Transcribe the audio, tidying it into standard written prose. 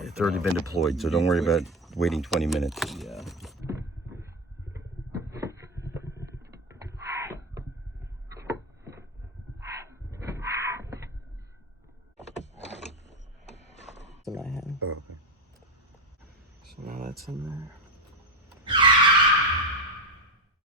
It's already been deployed, so don't worry about waiting 20 minutes. Yeah. In my hand. Oh, okay. So now that's in there.